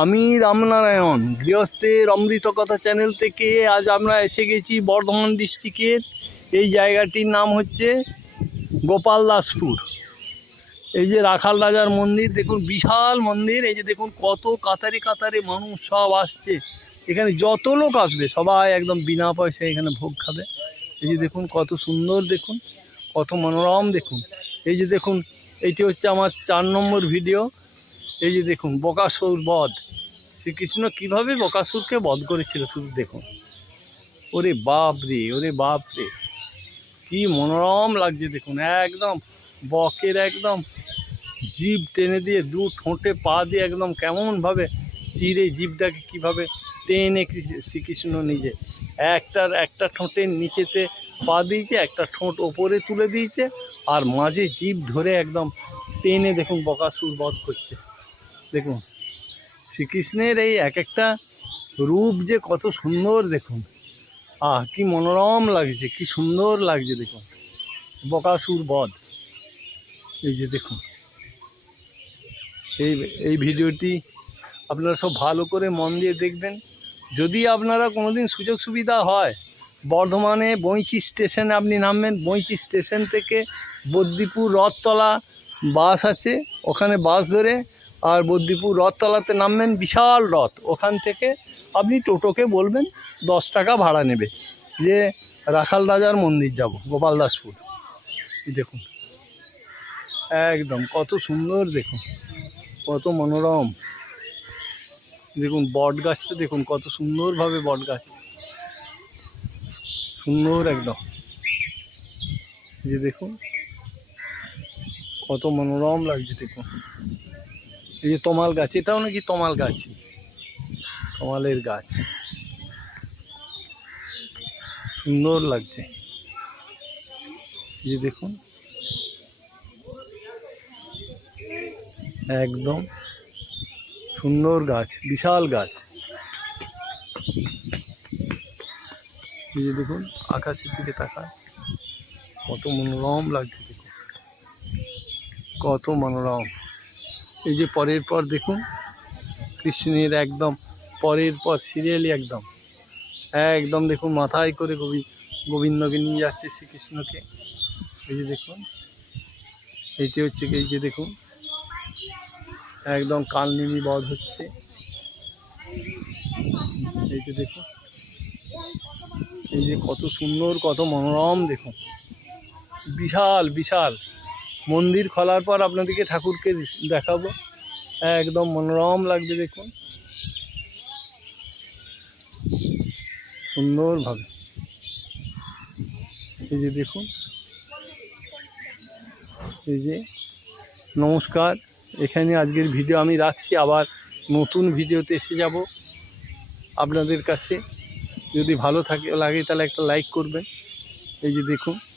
আমি রামনারায়ণ, গৃহস্থের অমৃত কথা চ্যানেল থেকে আজ আমরা এসে গেছি বর্ধমান ডিস্ট্রিক্টের এই জায়গাটির নাম হচ্ছে গোপাল দাসপুর। এই যে রাখাল রাজার মন্দির, দেখুন বিশাল মন্দির, এই যে দেখুন কত কাতারে কাতারে মানুষ সব আসছে। এখানে যত লোক আসবে, সবাই একদম বিনা পয়সায় এখানে ভোগ খাবে। এই যে দেখুন কত সুন্দর দেখুন, কত মনোরম দেখুন। এই যে দেখুন এইটি হচ্ছে আমার চার নম্বর ভিডিও এই যে দেখুন, বকাসুর বধ। শ্রীকৃষ্ণ কীভাবে বকাসুরকে বধ করেছিল শুধু দেখুন। ওরে বাপ রে, ওরে বাপ রে। কি মনোরম লাগছে দেখুন, একদম বকের একদম জিভ টেনে দিয়ে দু ঠোঁটে পা দিয়ে একদম কেমনভাবে চিরে জিভটাকে কীভাবে টেনে শ্রীকৃষ্ণ নিজে। একটার একটা ঠোঁটের নিচেতে পা দিয়েছে, একটা ঠোঁট ওপরে তুলে দিয়েছে, আর মাঝে জিভ ধরে একদম টেনে দেখুন বকাসুর বধ করছে। দেখুন। শ্রীকৃষ্ণের এই এক একটা রূপ যে কত সুন্দর দেখুন। আহ, কি মনোরম লাগছে, কি সুন্দর লাগছে দেখুন। বকাসুর বধ। এই যে দেখুন। এই এই ভিডিওটি আপনারা সব ভালো করে মন দিয়ে দেখবেন। যদি আপনারা কোনোদিন সুযোগ সুবিধা হয়, বর্ধমানে বইচি স্টেশনে আপনি নামবেন বইচি স্টেশন থেকে বদ্যিপুর রথতলা বাস আছে। ওখানে বাস ধরে আর বদ্যিপুর রথতলাতে নামবেন, বিশাল রথ। ওখান থেকে আপনি টোটোকে বলবেন, দশ টাকা ভাড়া নেবে। যে রাখাল রাজার মন্দির যাব, গোপালদাসপুর। এই দেখুন। একদম, কত সুন্দর দেখুন। কত মনোরম। দেখুন বট গাছটা দেখুন, কত সুন্দরভাবে বট গাছ সুন্দর একদম। যে দেখুন, কত মনোরম লাগছে দেখুন। এই যে তমাল গাছ, এটাও নাকি তমাল গাছ? তমালের গাছ। সুন্দর লাগছে। এই দেখুন। একদম সুন্দর গাছ, বিশাল গাছ। এই দেখুন, আকাশের দিকে তাকায় কত মনোরম লাগছে কত মনোরম। এই যে পরের পর দেখুন, কৃষ্ণের একদম পরের পর সিরিয়ালি একদম। একদম দেখুন, মাথায় করে গোবি, গোবিন্দকে নিয়ে যাচ্ছে শ্রীকৃষ্ণকে। এই যে দেখুন, এইটি হচ্ছে এই যে দেখুন, একদম কালনিমি বধ হচ্ছে। এই যে দেখুন, এই যে কত সুন্দর, কত মনোরম দেখুন। বিশাল বিশাল। মন্দির খোলার পর আপনাদেরকে ঠাকুরকে দেখাবো। একদম মনোরম লাগবে দেখুন। সুন্দরভাবে। এই যে দেখুন। এই যে নমস্কার। এখানে আজকের ভিডিও আমি রাখছি। আবার নতুন ভিডিওতে এসে যাব আপনাদের কাছে। যদি ভালো থাকে, লাগে তাহলে একটা লাইক করবেন। এই যে দেখুন।